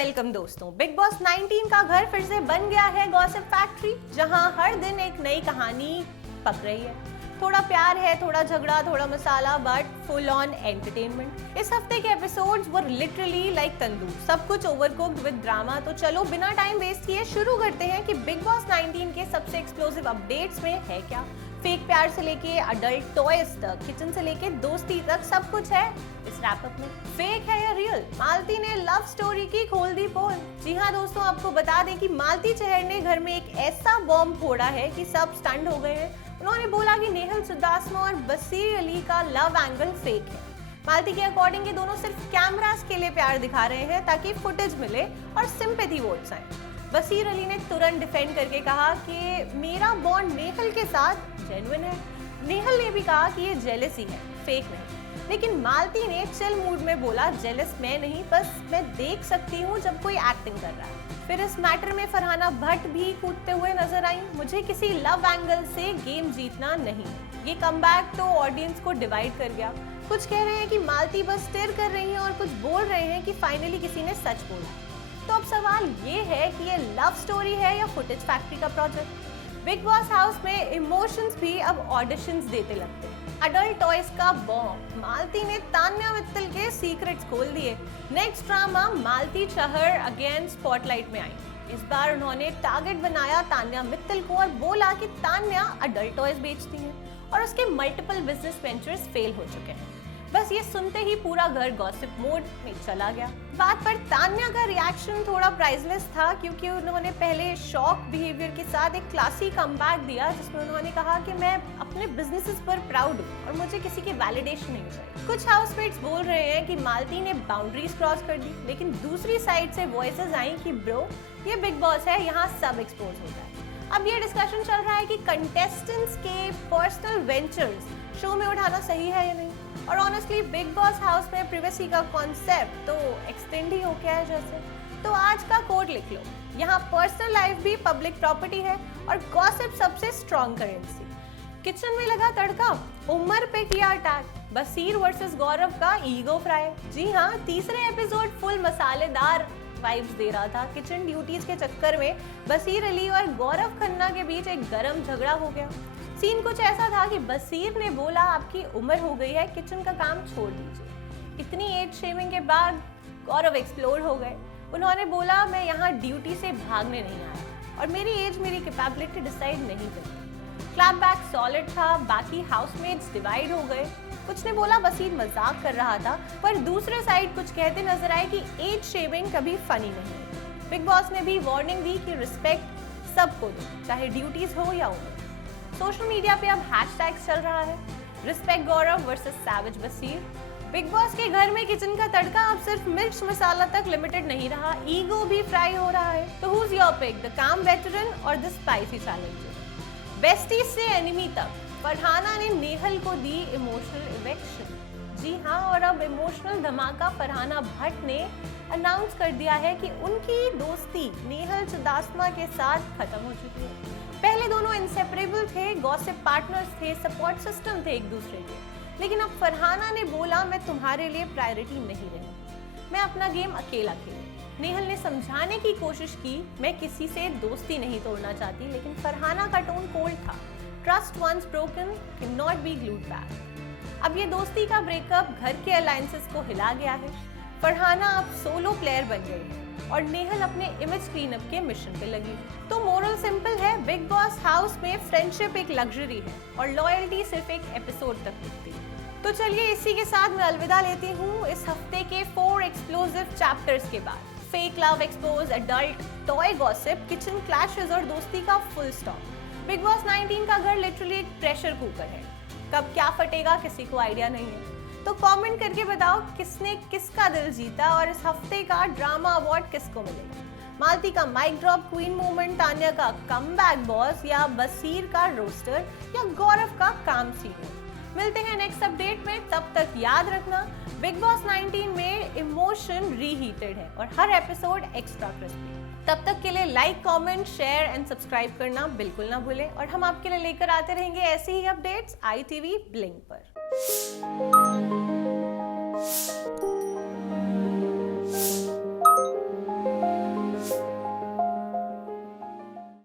Welcome दोस्तों। Big boss 19 का घर फिर से बन गया है गॉसिप फैक्ट्री, जहां हर दिन एक नई कहानी पक रही है। थोड़ा प्यार है, थोड़ा झगड़ा, थोड़ा मसाला, बट फुल ऑन एंटरटेनमेंट। इस हफ्ते के एपिसोड्स वर लिटरली लाइक तंदूर, सब कुछ ओवरकुक्ड विद ड्रामा। तो चलो बिना टाइम वेस्ट किए शुरू करते हैं कि बिग बॉस 19 के सबसे एक्सप्लोसिव अपडेट्स में है क्या। फेक प्यार से लेके अडल्ट टॉयज तक, किचन से लेके दोस्ती तक, सब कुछ है इस रैपअप में। फेक है या रियल? मालती ने लव स्टोरी की खोल दी पोल। जी हाँ दोस्तों, आपको बता दें कि मालती चहर ने घर में एक ऐसा बॉम्ब फोड़ा है कि सब स्टंट हो गए हैं। उन्होंने बोला कि नेहल चुदासमा और बसीर अली का लव एंगल फेक है। मालती के अकॉर्डिंग ये दोनों सिर्फ कैमरास के लिए प्यार दिखा रहे हैं ताकि फुटेज मिले और सिंपैथी वोट्स आए। बसीर अली ने तुरंत डिफेंड करके कहा कि मेरा बॉन्ड नेहल के साथ जेन्युइन है। नेहल ने भी कहा कि ये जेलसी है, फेक नहीं। लेकिन मालती ने चिल मूड में बोला, जेलस मैं नहीं, बस मैं देख सकती हूँ जब कोई एक्टिंग कर रहा है। फिर इस मैटर में फरहाना भट्ट भी कूदते हुए नजर आई। मुझे किसी लव एंगल से गेम जीतना नहीं। ये कमबैक तो ऑडियंस को डिवाइड कर गया। कुछ कह रहे हैं कि मालती बस स्टिर कर रही है और कुछ बोल रहे हैं कि फाइनली किसी ने सच बोला। तो अब सवाल ये है कि ये लव स्टोरी है या फुटेज फैक्ट्री का प्रोजेक्ट। बिग बॉस हाउस में इमोशंस भी अब ऑडिशंस देते लगते हैं। अडल्ट टॉयज का बॉम्ब, मालती ने तान्या मित्तल के सीक्रेट्स खोल दिए। नेक्स्ट ड्रामा, मालती चहर अगेन स्पॉटलाइट में आई। इस बार उन्होंने टारगेट बनाया तान्या मित्तल को और बोला कि तान्या अडल्ट टॉयज बेचती है और उसके मल्टीपल बिजनेस वेंचर्स फेल हो चुके हैं। बस ये सुनते ही पूरा घर गॉसिप मोड में चला गया। बात पर तान्या का रिएक्शन थोड़ा प्राइसलेस था, क्योंकि उन्होंने पहले शॉक बिहेवियर के साथ एक क्लासी कमबैक दिया, जिसमें उन्होंने कहा कि मैं अपने बिजनेसेस पर प्राउड हूँ और मुझे किसी की वैलिडेशन नहीं चाहिए। कुछ हाउसमेट्स बोल रहे हैं कि मालती ने बाउंड्रीज क्रॉस कर दी, लेकिन दूसरी साइड से वॉइसेस आई कि ब्रो, ये बिग बॉस है, यहाँ सब एक्सपोज होता है। अब ये डिस्कशन चल रहा है कि कंटेस्टेंट्स के पर्सनल वेंचर्स शो में उठाना सही है या नहीं। और ऑनेस्टली बिग बॉस हाउस में प्रिवेसी का कॉन्सेप्ट तो एक्सटेंड ही हो गया है जैसे। तो आज का कोड लिख लो, यहाँ पर्सनल लाइफ भी पब्लिक प्रॉपर्टी है और गॉसिप सबसे स्ट्रॉन्ग करेंसी। किचन में लगा तड़का, उमर पे किया अटैक, बसीर वर्सेस गौरव का ईगो फ्राई। जी हाँ, तीसरे एपिसोड फुल मसालेदार वाइब्स दे रहा था। किचन ड्यूटीज के चक्कर में बसीर अली और गौरव खन्ना के बीच एक गरम झगड़ा हो गया। सीन कुछ ऐसा था कि बसीर ने बोला, आपकी उम्र हो गई है, किचन का काम छोड़ दीजिए। इतनी एज शेमिंग के बाद गौरव एक्सप्लोर हो गए। उन्होंने बोला, मैं यहाँ ड्यूटी से भागने नहीं आया और मेरी एज मेरी कैपेबिलिटी डिसाइड नहीं करती। क्लैप बैक सॉलिड था, बाकी हाउसमेट्स डिवाइड हो गए। कुछ ने बोला बसीर मजाक कर रहा था, पर दूसरे साइड कुछ कहते नजर आए कि एज शेमिंग कभी फनी नहीं। बिग बॉस ने भी वार्निंग दी कि रिस्पेक्ट सबको दो, चाहे ड्यूटीज हो या उम्र। सोशल मीडिया पे अब हैशटैग्स चल रहा है, रिस्पेक्ट गौरव वर्सेस सैवेज बसीर। बिग बॉस के घर में किचन का तड़का अब सिर्फ मिर्च मसाला तक लिमिटेड नहीं रहा, ईगो भी फ्राई हो रहा है। तो हुज योर पिक, द काम वेटरन और द स्पाइसी चैलेंजर? बेस्टीज से एनिमी तक, फरहाना ने नेहल को दी इमोशनल इवेक्शन। जी हाँ, और अब इमोशनल धमाका फरहाना भट्ट ने अनाउंस कर दिया है कि उनकी दोस्ती नेहल चुदासमा के साथ खत्म हो चुकी है। पहले दोनों इंसेपरेबल थे, गॉसिप पार्टनर्स थे, सपोर्ट सिस्टम थे एक दूसरे के। लेकिन अब फरहाना ने बोला, मैं तुम्हारे लिए प्रायोरिटी नहीं रही, मैं अपना गेम अकेला खेलूं। नेहल ने समझाने की कोशिश की, मैं किसी से दोस्ती नहीं तोड़ना चाहती, लेकिन फरहाना का टोन कोल्ड था। Trust once broken can not be glued back. अब ये दोस्ती का ब्रेकअप घर के अलायंसेस को हिला गया है। फरहाना अब सोलो प्लेयर बन गई है और नेहल अपने इमेज क्लीन अप के मिशन पे लगी। तो मोरल सिंपल है, बिग बॉस हाउस में फ्रेंडशिप एक लग्जरी है और लॉयल्टी सिर्फ एक एपिसोड तक दिखती है। तो चलिए इसी के साथ मैं अलविदा लेती हूँ इस हफ्ते के 4 एक्सप्लोसिव चैप्टर्स के बाद। Fake love expose, adult toy gossip, kitchen clashes और दोस्ती का फुल स्टॉप। बिग बॉस 19 का घर लिटरली एक प्रेशर कुकर है। कब क्या फटेगा किसी को आइडिया नहीं है। तो कमेंट करके बताओ किसने किसका दिल जीता और इस हफ्ते का ड्रामा अवार्ड किसको मिलेगा। मालती का mic drop queen movement, Tanya का कमबैक बॉस, या बसीर का रोस्टर, या गौरव का काम सीरियल। मिलते हैं नेक्स्ट अपडेट में, तब तक याद रखना बिग बॉस 19 में इमोशन रीहीटेड है और हर एपिसोड एक्स्ट्रा क्रिस्पी। तब तक के लिए like, comment, share and subscribe करना बिल्कुल ना भूलें और हम आपके लिए लेकर आते रहेंगे ऐसे ही अपडेट्स ITV ब्लिंक पर।